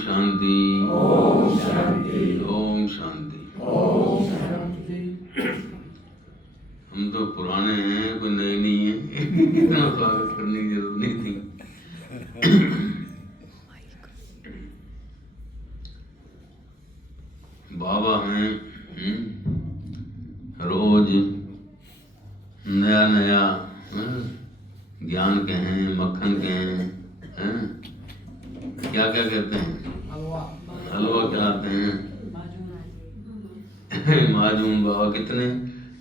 शांति। ओम शांति। ओम शांति। ओम शांति। हम तो पुराने हैं, कोई नए नहीं है। इतना स्वागत करने की जरूरत नहीं थी। बाबा हैं, रोज नया नया ज्ञान के हैं, मक्खन के हैं, क्या क्या कहते हैं, हलवा खिलाते हैं। माजून बाबा कितने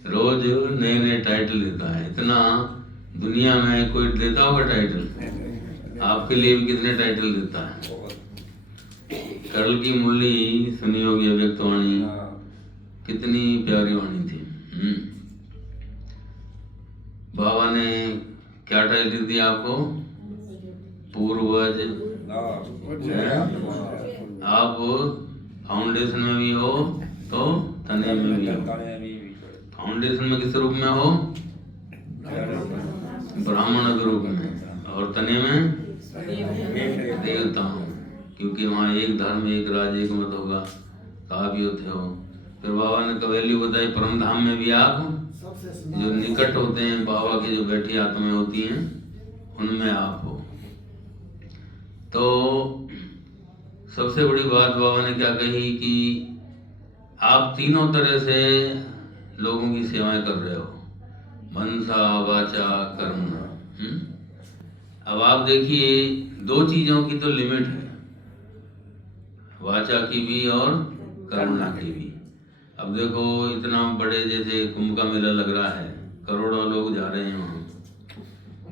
रोज नए नए टाइटल देता है। इतना दुनिया में कोई देता होगा टाइटल? आपके लिए भी कितने टाइटल देता है। करल की मुरली सुनी होगी, अव्यक्त वाणी, कितनी प्यारी वाणी थी। बाबा ने क्या टाइटल दिया आपको? पूर्वज। आप फाउंडेशन में भी हो तो तने में भी हो। फाउंडेशन में किस रूप में हो? ब्राह्मण के रूप में, और तने में देवता हो, क्योंकि वहाँ एक धर्म, एक राज, एक मत होगा, तो आप योद्धा हो। फिर बाबा ने वैल्यू बताई, परम धाम में भी आप जो निकट होते हैं, बाबा की जो बैठी आत्माएं होती हैं, उनमें आप हो। तो सबसे बड़ी बात बाबा ने क्या कही कि आप तीनों तरह से लोगों की सेवाएं कर रहे हो, मनसा वाचा कर्मणा। अब आप देखिए, दो चीजों की तो लिमिट है, वाचा की भी और कर्मणा की भी। अब देखो, इतना बड़े जैसे कुंभ का मेला लग रहा है, करोड़ों लोग जा रहे हैं वहाँ,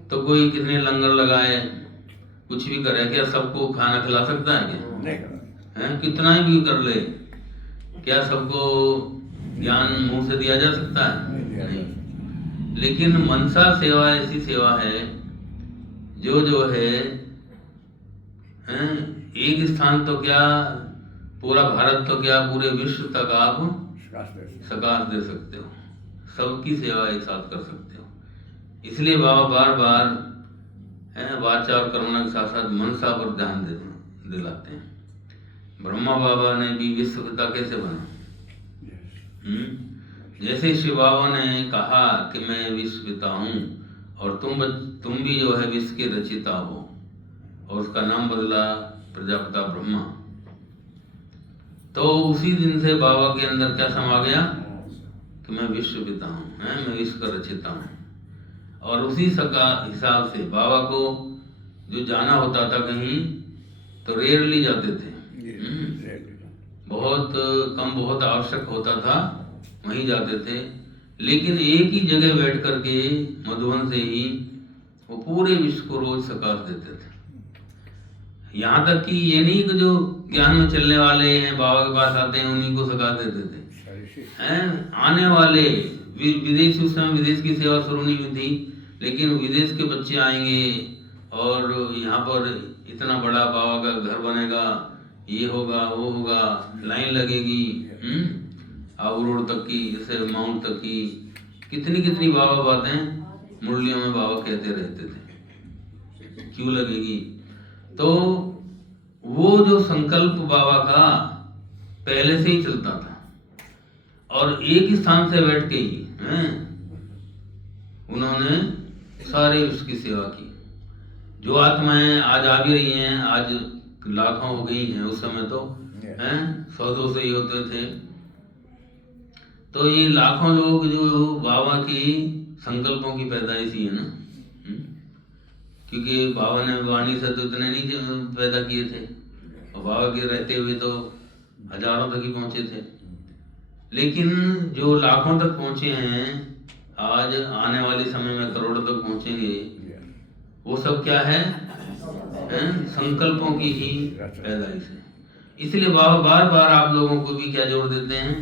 तो कोई कितने लंगर लगाए, कुछ भी करे, क्या सबको खाना खिला सकता है? क्या है? कितना ही भी कर ले, क्या सबको ज्ञान मुंह से दिया जा सकता है? नहीं। लेकिन मनसा सेवा ऐसी सेवा है जो है एक स्थान तो क्या, पूरा भारत तो क्या, पूरे विश्व तक आप सकाश दे सकते हो, सबकी सेवा एक साथ कर सकते हो। इसलिए बाबा बार बार वाचा और कर्मणा के साथ साथ मनसा पर ध्यान दिलाते हैं। ब्रह्मा बाबा ने भी विश्व पिता कैसे बना? जैसे शिव बाबा ने कहा कि मैं विश्व पिता हूँ और तुम भी जो है विश्व के रचिता हो, और उसका नाम बदला प्रजापिता ब्रह्मा। तो उसी दिन से बाबा के अंदर क्या समा गया कि मैं विश्व पिता हूँ, मैं विश्व का रचिता हूँ। और उसी हिसाब से बाबा को जो जाना होता था कहीं, तो रेयरली जाते थे, बहुत कम, बहुत आवश्यक होता था वहीं जाते थे। लेकिन एक ही जगह बैठ करके मधुबन से ही वो पूरे विश्व को रोज सकाश देते थे। यहाँ तक कि ये नहीं कि जो ज्ञान में चलने वाले हैं बाबा के पास आते हैं उन्हीं को सकाश देते थे, आने वाले विदेश, उस समय विदेश की सेवा शुरू नहीं हुई थी, लेकिन विदेश के बच्चे आएंगे और यहाँ पर इतना बड़ा बाबा का घर बनेगा, ये होगा, वो होगा, लाइन लगेगी आबू रोड तक की, जैसे माउंट तक की, कितनी कितनी बाबा बातें मुरलियों में बाबा कहते रहते थे, क्यों लगेगी। तो वो जो संकल्प बाबा का पहले से ही चलता था, और एक स्थान से बैठ के ही उन्होंने सारे उसकी सेवा की। जो आत्माएं आज आ भी रही हैं, आज लाखों हो गई हैं, उस समय तो 100-200 से ही होते थे। तो ये लाखों लोग जो बाबा की संकल्पों की पैदाइश ही है ना, क्योंकि बाबा ने वाणी से तो इतने नहीं पैदा किए थे, और बाबा के रहते हुए तो हजारों तक ही पहुंचे थे। लेकिन जो लाखों तक पहुंचे हैं, आज आने वाले समय में करोड़ों तक पहुंचेंगे, वो सब क्या है? संकल्पों की ही पैदाइश है। इसलिए बाबा बार बार आप लोगों को भी क्या जोड़ देते हैं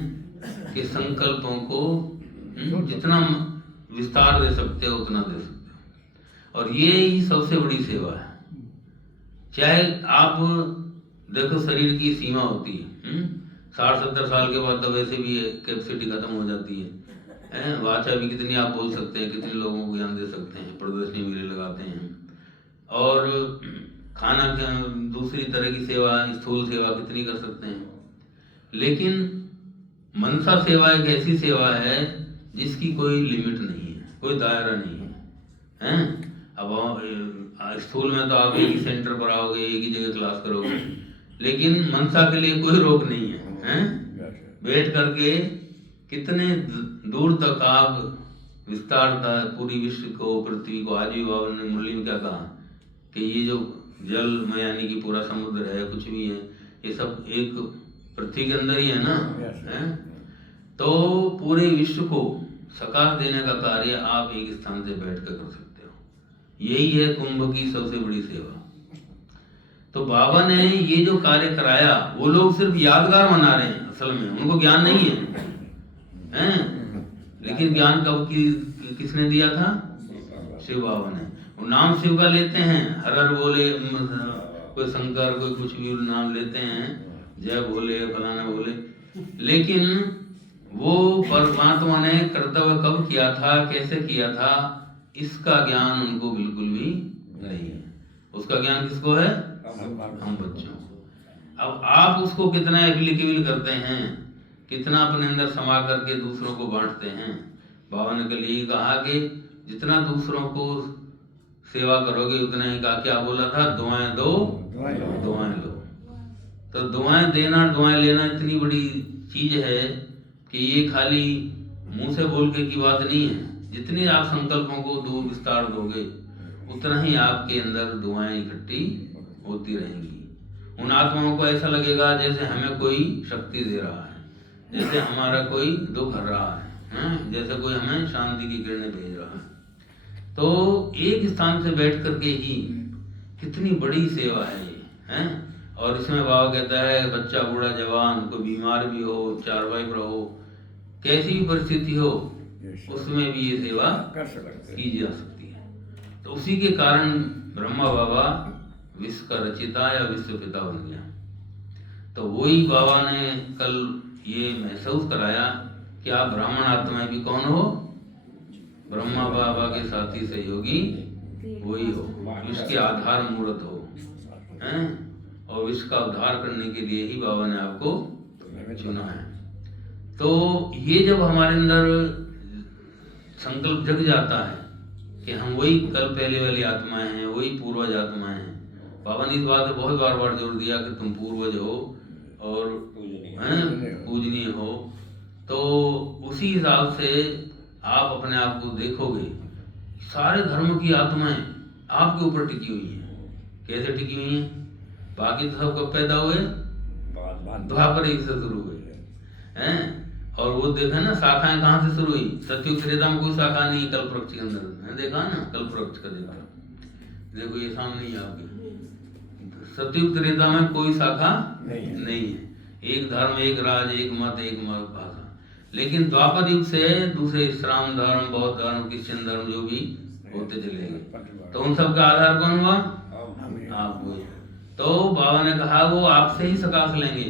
कि संकल्पों को जितना विस्तार दे सकते हो उतना दे सकते हो, और ये ही सबसे बड़ी सेवा है। चाहे आप देखो, शरीर की सीमा होती है, 60-70 साल के बाद तो वैसे भी कैपेसिटी खत्म हो जाती है। वाचा भी कितनी आप बोल सकते हैं, कितने लोगों को ज्ञान दे सकते हैं, प्रदर्शनी मेले लगाते हैं। और खाना दूसरी तरह की सेवा, स्थूल सेवा कितनी कर सकते हैं, लेकिन मनसा सेवा एक ऐसी सेवा है जिसकी कोई लिमिट नहीं है, कोई दायरा नहीं है, हैं? अब स्थूल में तो आप एक ही सेंटर पर आओगे, एक ही जगह क्लास करोगे, लेकिन मनसा के लिए कोई रोक नहीं है, हैं? बैठ करके कितने दूर तक आप विस्तार था पूरी विश्व को, पृथ्वी को। आज भी बाबा ने मुरली में क्या कहा कि ये जो जल में यानी कि पूरा समुद्र है, कुछ भी है, ये सब एक पृथ्वी के अंदर ही है ना, हैं? तो पूरे विश्व को सकार देने का कार्य आप एक स्थान से बैठ कर सकते हो। यही है कुंभ की सबसे बड़ी सेवा। तो बाबा ने ये जो कार्य कराया, वो लोग सिर्फ यादगार बना रहे हैं, असल में उनको ज्ञान नहीं है, हैं? लेकिन ज्ञान कब किसने दिया था? शिव बाबा ने। वो नाम शिव का लेते हैं, हर हर बोले, कोई शंकर, कोई कुछ भी नाम लेते हैं, जय भोले, फलाना भोले, लेकिन वो परमात्मा ने कर्तव्य कब किया था, कैसे किया था, इसका ज्ञान उनको बिल्कुल भी नहीं है। उसका ज्ञान किसको है? हम बच्चों को। अब आप उसको कितना एप्लीकेबल करते हैं, कितना अपने अंदर समा करके दूसरों को बांटते हैं। बाबा ने कल यही कहा कि जितना दूसरों को सेवा करोगे उतना ही, का क्या बोला था? दुआएं दो, दुआएं लो। तो दुआएं देना, दुआएं लेना इतनी बड़ी चीज है कि ये खाली मुंह से बोल के की बात नहीं है। जितने आप संकल्पों को दूर विस्तार दोगे, उतना ही आपके अंदर दुआएं इकट्ठी होती रहेंगी। उन आत्माओं को ऐसा लगेगा जैसे हमें कोई शक्ति दे रहा है, जैसे हमारा कोई दुख हर रहा है, जैसे कोई हमें शांति की किरणें भेज रहा है। तो एक स्थान से बैठ करके ही कितनी बड़ी सेवा है ये, हैं? और इसमें बाबा कहता है बच्चा, बूढ़ा, जवान, कोई बीमार भी हो, चारपाई पर हो, कैसी भी परिस्थिति हो, उसमें भी ये सेवा की जा सकती है। तो उसी के कारण ब्रह्मा बाबा विश्व का रचिता या विश्व पिता बन गया। तो वही बाबा ने कल ये महसूस कराया कि आप ब्राह्मण आत्माएं भी कौन हो? ब्रह्मा बाबा के साथी सहयोगी वही हो, विश्व के आधार मूर्त हो, हैं? और विश्व का उद्धार करने के लिए ही बाबा ने आपको चुना है। तो ये जब हमारे अंदर संकल्प जग जाता है कि हम वही कल पहले वाली आत्माएं हैं, वही पूर्वज आत्माएं हैं। बाबा ने इस बात पे बहुत बार जोर दिया कि तुम पूर्वज हो और पूजनीय हो। तो उसी हिसाब से आप अपने आप को देखोगे, सारे धर्म की आत्माएं आपके ऊपर टिकी हुई हैं। कैसे टिकी हुई हैं? बाकी तो सब कब पैदा हुए? द्वापर युग से शुरू हुए, हैं? और वो देखा ना शाखाएं कहाँ से शुरू हुई? सतयुग त्रेता में कोई शाखा नहीं, कल्प वृक्ष के अंदर देखा ना, कल्प वृक्ष का देखो ये सामने ही आपके। सतयुग त्रेता में कोई शाखा नहीं है, एक धर्म, एक राज, एक मत, एक भाषा। लेकिन द्वापर युग से दूसरे इस्लाम धर्म, बौद्ध धर्म, क्रिश्चियन धर्म जो भी होते चले गए। तो उन सब का आधार कौन हुआ? आप हुए। तो बाबा ने कहा वो आपसे ही सकाश लेंगे,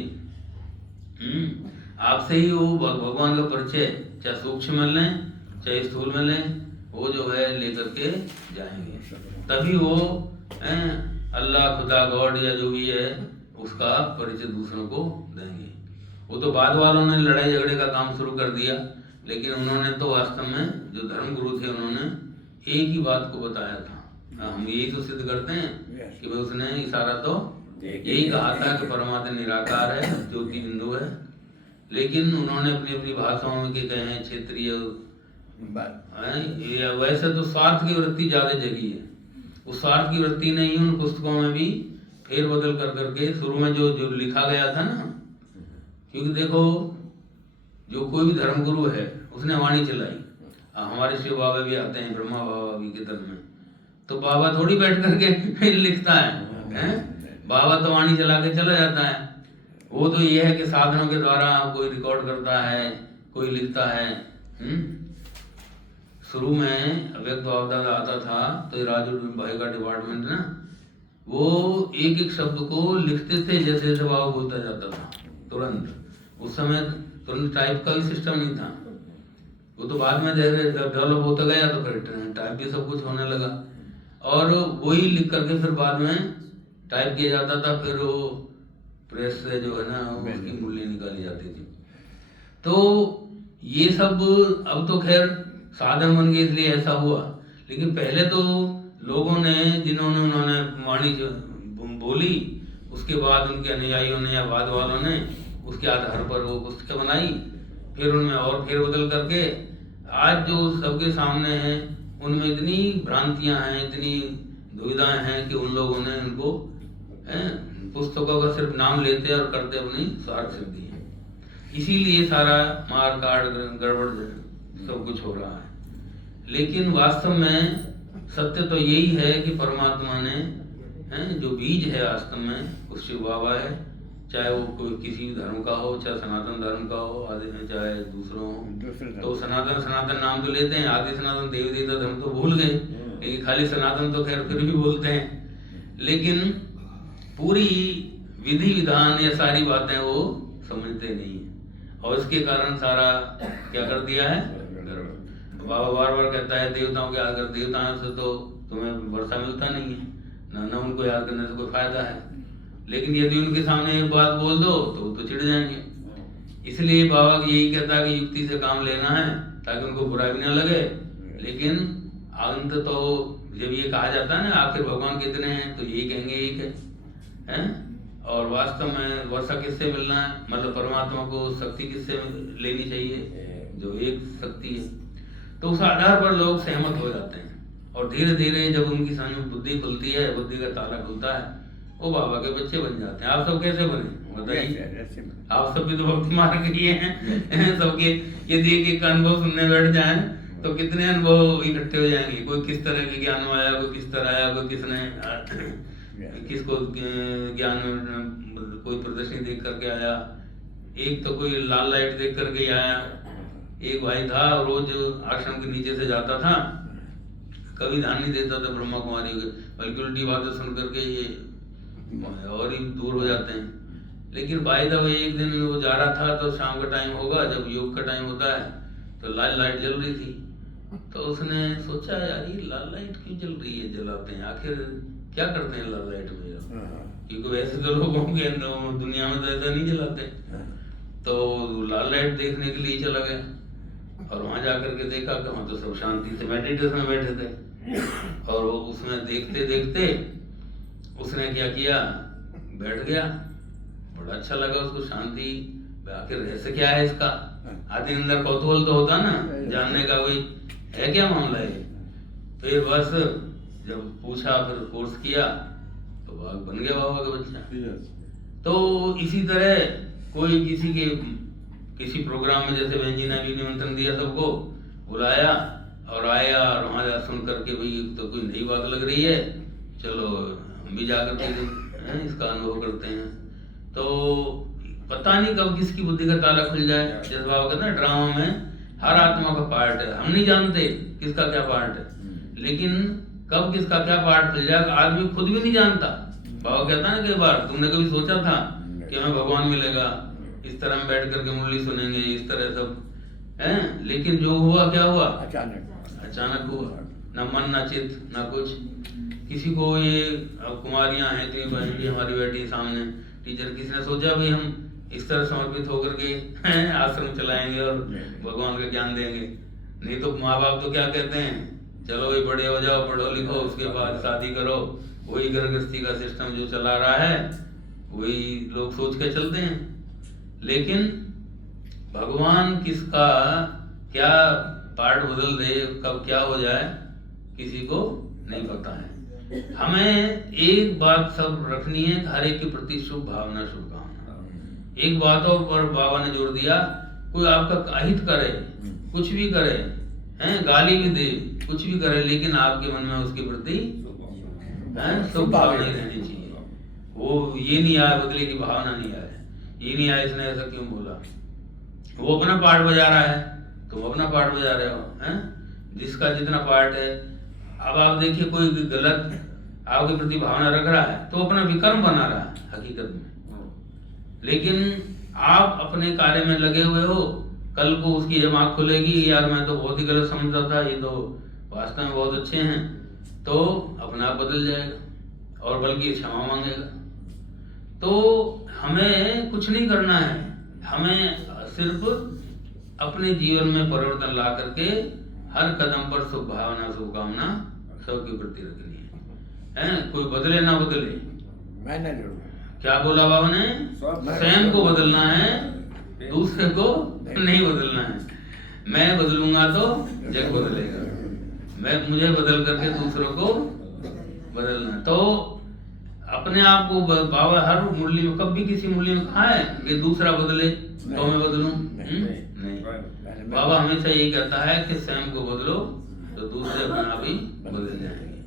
आपसे ही वो भगवान का परिचय, चाहे सूक्ष्म में लें चाहे स्थूल में लें, वो जो है लेकर के जाएंगे। तभी वो अल्लाह, खुदा, गॉड या जो भी है उसका परिचय दूसरों को देंगे। वो तो बाद वालों ने लड़ाई झगड़े का काम शुरू कर दिया, लेकिन उन्होंने तो वास्तव में जो धर्म गुरु थे उन्होंने एक ही बात को बताया था। हम यही तो सिद्ध करते हैं कि भाई उसने इशारा तो यही कहा था कि परमात्मा निराकार है, ज्योति बिंदु है। लेकिन उन्होंने अपनी अपनी भाषाओं में के कहे हैं क्षेत्रीय, वैसे तो स्वार्थ की वृत्ति ज्यादा जगी है। उस स्वार्थ की वृत्ति ने ही उन पुस्तकों में भी फेर बदल कर करके शुरू में जो लिखा गया था ना, क्योंकि देखो जो कोई भी धर्मगुरु है उसने वाणी चलाई। हमारे शिव बाबा भी आते हैं, ब्रह्मा बाबा भी कीर्तन में, तो बाबा थोड़ी बैठ करके लिखता है? बाबा तो वाणी चला के चला जाता है। वो तो ये है कि साधनों के द्वारा कोई रिकॉर्ड करता है, कोई लिखता है। शुरू में अव्यक्त बाबा आता था तो राजू भाई का डिपार्टमेंट ना, वो एक एक शब्द को लिखते थे जैसे जैसे बाबा बोलता जाता था तुरंत। उस समय तुरंत टाइप का भी सिस्टम नहीं था, वो तो बाद में डेवलप होता गया तो फिर टाइप भी सब कुछ होने लगा। और वही लिख करके फिर बाद में टाइप किया जाता था, फिर वो प्रेस से जो है ना उसकी मूल्य निकाली जाती थी। तो ये सब अब तो खैर साधन बन गए इसलिए ऐसा हुआ, लेकिन पहले तो लोगों ने जिन्होंने उन्होंने वाणी बोली, उसके बाद उनके अनुयायियों ने या बाद वालों ने उसके आधार पर वो पुस्तकें बनाई, फिर उनमें और फेरबदल करके आज जो सबके सामने है उनमें इतनी भ्रांतियां हैं, इतनी दुविधाएं हैं कि उन लोगों ने उनको पुस्तकों का सिर्फ नाम लेते और करते अपनी स्वार्थ सिद्धि है। इसीलिए सारा मार काट गड़बड़ सब कुछ हो रहा है। लेकिन वास्तव में सत्य तो यही है कि परमात्मा ने जो बीज है वास्तव में उससे उगावा है, चाहे वो कोई किसी भी धर्म का हो, चाहे सनातन धर्म का हो, आदि चाहे दूसरों हो। तो सनातन नाम तो लेते हैं, आदि सनातन देवी देवता धर्म तो भूल गए, लेकिन खाली सनातन तो खैर फिर भी बोलते हैं। लेकिन पूरी विधि विधान या सारी बातें वो समझते नहीं है, और इसके कारण सारा क्या कर दिया है गड़बड़। बाबा बार बार कहता है देवताओं को याद कर, देवताओं से तो तुम्हें वर्षा मिलता नहीं है, ना उनको याद करने से कोई फायदा है, लेकिन यदि उनके सामने एक बात बोल दो तो चिढ़ जाएंगे। इसलिए बाबा यही कहता है कि युक्ति से काम लेना है ताकि उनको बुरा भी ना लगे। लेकिन अंत तो जब ये कहा जाता है ना आखिर भगवान कितने हैं, तो यही कहेंगे एक है। और वास्तव में वर्षा किससे मिलना है, मतलब परमात्मा को शक्ति किससे लेनी चाहिए, जो एक शक्ति है। तो उस आधार पर लोग सहमत हो जाते हैं, और धीरे धीरे जब उनकी समझ बुद्धि खुलती है, बुद्धि का ताला खुलता है, वो बाबा के बच्चे बन जाते हैं। आप सब कैसे बने बताइए, आप सब भी तो भक्ति मार्ग किए हैं सबके यदि एक अनुभव सुनने बैठ जाए तो कितने अनुभव इकट्ठे हो जाएंगे। कोई किस तरह के ज्ञान में आया, कोई किस तरह आया, कोई किसने किसको ज्ञान कोई प्रदर्शनी देख करके आया, एक तो कोई लाल लाइट देख करके आया। एक भाई था रोज आश्रम के नीचे से जाता था, कभी ध्यान नहीं देता था ब्रह्मा कुमारी के, बल्कि उल्टी बातें सुन करके ये और ही दूर हो जाते हैं। लेकिन भाई था वो एक दिन वो जा रहा था, तो शाम का टाइम होगा जब योग का टाइम होता है, तो लाल लाइट जल रही थी। तो उसने सोचा यार ये लाल लाइट क्यों जल रही है, जलाते हैं आखिर क्या करते हैं लाल लाइट में यार, क्योंकि वैसे तो लोगों के दुनिया में तो ऐसा नहीं जलाते। तो लाल लाइट देखने के लिए चला गया, और वहां जाकर के देखा कि वहां तो सब शांति से मेडिटेशन में बैठे थे। और वो उसमें देखते देखते उसने क्या किया, बैठ गया। बड़ा अच्छा लगा उसको, शांति, आखिर रहस्य क्या है इसका। आदि अंदर कौतूहल तो होता ना जानने का, कोई है क्या मामला है। फिर बस जब पूछा, फिर कोर्स किया, तो बाग बन गया बाबा का बच्चा। तो इसी तरह कोई किसी प्रोग्राम में, जैसे बहन जी ने भी निमंत्रण दिया, सबको बुलाया और आया, और वहाँ जा सुन करके भाई तो कोई नई बात लग रही है, चलो हम भी जाकर के इसका अनुभव करते हैं। तो पता नहीं कब किसकी बुद्धि का ताला खुल जाए। जैसे बाबा कहते हैं ड्रामा में हर आत्मा का पार्ट है, हम नहीं जानते किसका क्या पार्ट है, लेकिन कब किसका क्या पार्ट खुल जाएगा आदमी खुद भी नहीं जानता। बाबा कहता है ना, कई बार तुमने कभी सोचा था कि हमें भगवान मिलेगा, इस तरह हम बैठ करके मुरली सुनेंगे, इस तरह सब है, लेकिन जो हुआ क्या हुआ, अचानक हुआ, ना मन ना चित्त ना कुछ। किसी को ये कुमारियां हैं, कई बहन भी हमारी बैठी सामने टीचर, किसी ने सोचा भाई हम इस तरह समर्पित होकर के आश्रम चलाएंगे और भगवान का ज्ञान देंगे। नहीं तो माँ बाप तो क्या कहते हैं, चलो भाई बड़े हो जाओ, पढ़ो लिखो, उसके बाद शादी करो, वही घर गृहस्थी का सिस्टम जो चला रहा है वही लोग सोच के चलते हैं। लेकिन भगवान किसका क्या पार्ट बदल दे, कब क्या हो जाए, किसी को नहीं पता है। हमें एक बात सब रखनी है, हर एक के प्रति शुभ भावना, शुभकामना। एक बातों पर बाबा ने जोर दिया, कोई आपका अहित करे, कुछ भी करे, हैं गाली भी दे, कुछ भी करे, लेकिन आपके मन में उसके प्रति शुभ भावना नहीं रहनी चाहिए। वो ये नहीं आए, बदले की भावना नहीं आए, ये नहीं आए इसने ऐसा क्यों बोला। वो अपना पार्ट बजा रहा है, तुम अपना पार्ट बजा रहे हो, हैं जिसका जितना पार्ट है। अब आप देखिए कोई गलत आपके प्रति भावना रख रहा है तो अपना विकर्म बना रहा है हकीकत में। लेकिन आप अपने कार्य में लगे हुए हो, कल को उसकी जब आँख खुलेगी, यार मैं तो बहुत ही गलत समझता था, ये तो वास्तव में बहुत अच्छे हैं, तो अपना आप बदल जाएगा। और बल्कि क्षमा मांगेगा। तो हमें कुछ नहीं करना है, हमें सिर्फ अपने जीवन में परिवर्तन ला करके हर कदम पर शुभ भावना शुभकामना सबके प्रति रखनी है। कोई बदले ना बदले, मैंने जरूर क्या बोला बाबा ने, स्वयं को बदलना है, दूसरे को नहीं बदलना है। मैं बदलूंगा तो जग बदलेगा, मैं मुझे बदल करके दूसरों को बदलना है। तो अपने आप को बाबा हर मुरली में, कभी किसी मुरली में कहा है कि दूसरा बदले तो मैं बदलूं? नहीं। बाबा हमेशा यही कहता है कि स्वयं को बदलो तो दूसरे अपने आप ही बदल जाएंगे।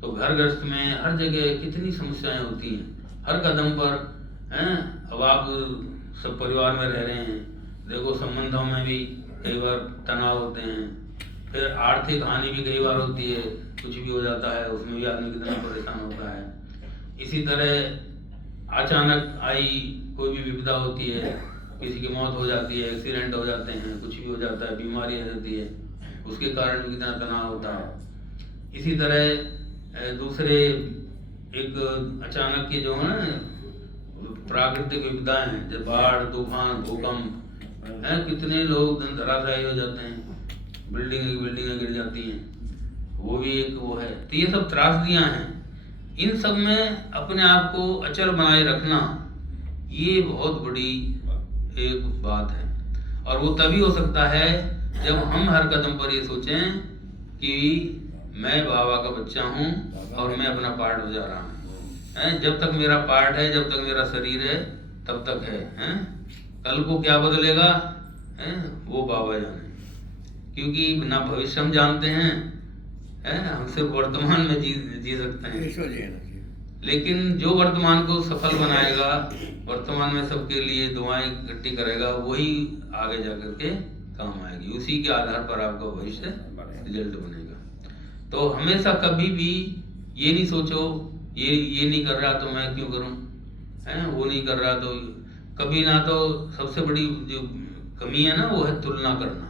तो घर गृहस्थ में हर जगह कितनी समस्याएं होती हैं, हर कदम पर हैं। अब आप सब परिवार में रह रहे हैं, देखो संबंधों में भी कई बार तनाव होते हैं, फिर आर्थिक हानि भी कई बार होती है, कुछ भी हो जाता है उसमें भी आदमी कितना परेशान होता है। इसी तरह अचानक आई कोई भी विपदा होती है, किसी की मौत हो जाती है, एक्सीडेंट हो जाते हैं, कुछ भी हो जाता है, बीमारी आ जाती है, उसके कारण भी कितना तनाव होता है। इसी तरह दूसरे एक अचानक के जो है प्राकृतिक विपदाएं हैं, जब बाढ़, तूफान, भूकंप हैं, कितने लोग धराशायी हो जाते हैं, बिल्डिंगें गिर जाती हैं, वो भी एक वो है। तो ये सब त्रासदियां हैं, इन सब में अपने आप को अचल बनाए रखना ये बहुत बड़ी एक बात है। और वो तभी हो सकता है जब हम हर कदम पर ये सोचें कि मैं बाबा का बच्चा हूँ और मैं अपना पार्ट बजा रहा हूँ। जब तक मेरा पार्ट है, जब तक मेरा शरीर है, तब तक है। कल को क्या बदलेगा वो बाबा जाने, क्योंकि ना भविष्य हम जानते हैं, हम सिर्फ वर्तमान में जी सकते हैं। लेकिन जो वर्तमान को सफल बनाएगा, वर्तमान में सबके लिए दुआएं इकट्ठी करेगा, वही आगे जाकर के काम आएगी, उसी के आधार पर आपका भविष्य रिजल्ट बनेगा। तो हमेशा कभी भी ये नहीं सोचो ये नहीं कर रहा तो मैं क्यों करूं, वो नहीं कर रहा तो कभी ना। तो सबसे बड़ी जो कमी है ना वो है तुलना करना,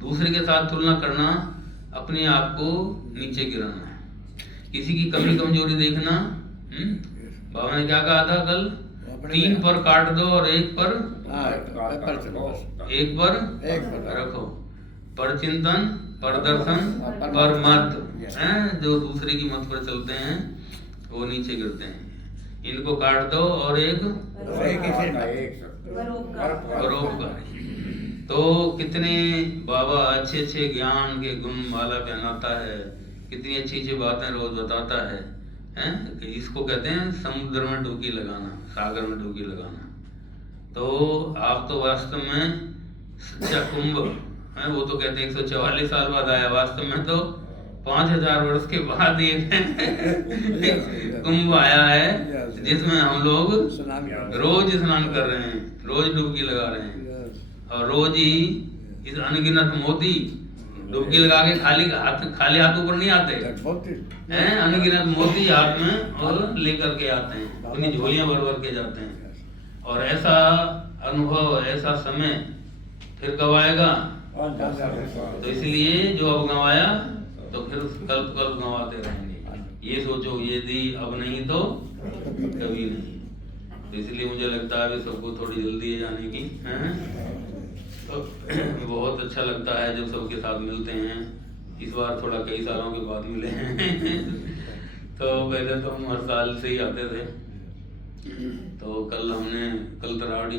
दूसरे के साथ तुलना करना, अपने आप को नीचे गिराना, किसी की कमी कमजोरी देखना। बाबा ने क्या कहा था कल, 3 पर काट दो और एक पर रखो, पर चिंतन, पर दर्शन, पर मत। जो दूसरे की मत पर चलते हैं वो नीचे गिरते हैं। इनको काट दो और एक परोपकारी। तो कितने बाबा अच्छे अच्छे ज्ञान के गुण माला पहनाता है, कितनी अच्छी अच्छी बातें रोज बताता है, कि इसको कहते हैं समुद्र में डुबकी लगाना, सागर में डुबकी लगाना। तो आप तो वास्तव में सच्चा कुंभ है, वो तो कहते हैं 144 साल बाद आया, वास्तव में तो 5000 वर्ष के बाद ये कुंभ आया है, जिसमें हम लोग रोज स्नान कर रहे हैं, रोज डुबकी लगा रहे हैं, और रोज ही इस अनगिनत मोती डुबकी लगा के खाली हाथ ऊपर नहीं आते हैं, अनगिनत मोती हाथ में और लेकर के आते हैं, अपनी झोलियां भर भर के जाते हैं। और ऐसा अनुभव, ऐसा समय फिर कब आएगा? तो इसलिए जो अब गंवाया तो फिर कल्प कल्प गंवाते रहेंगे। ये सोचो यदि अब नहीं तो कभी नहीं। तो इसलिए मुझे लगता है सबको थोड़ी जल्दी है जाने की, तो बहुत अच्छा लगता है जब सबके साथ मिलते हैं। इस बार थोड़ा कई सालों के बाद मिले हैं तो पहले तो हम हर साल से ही आते थे। तो कल तरावड़ी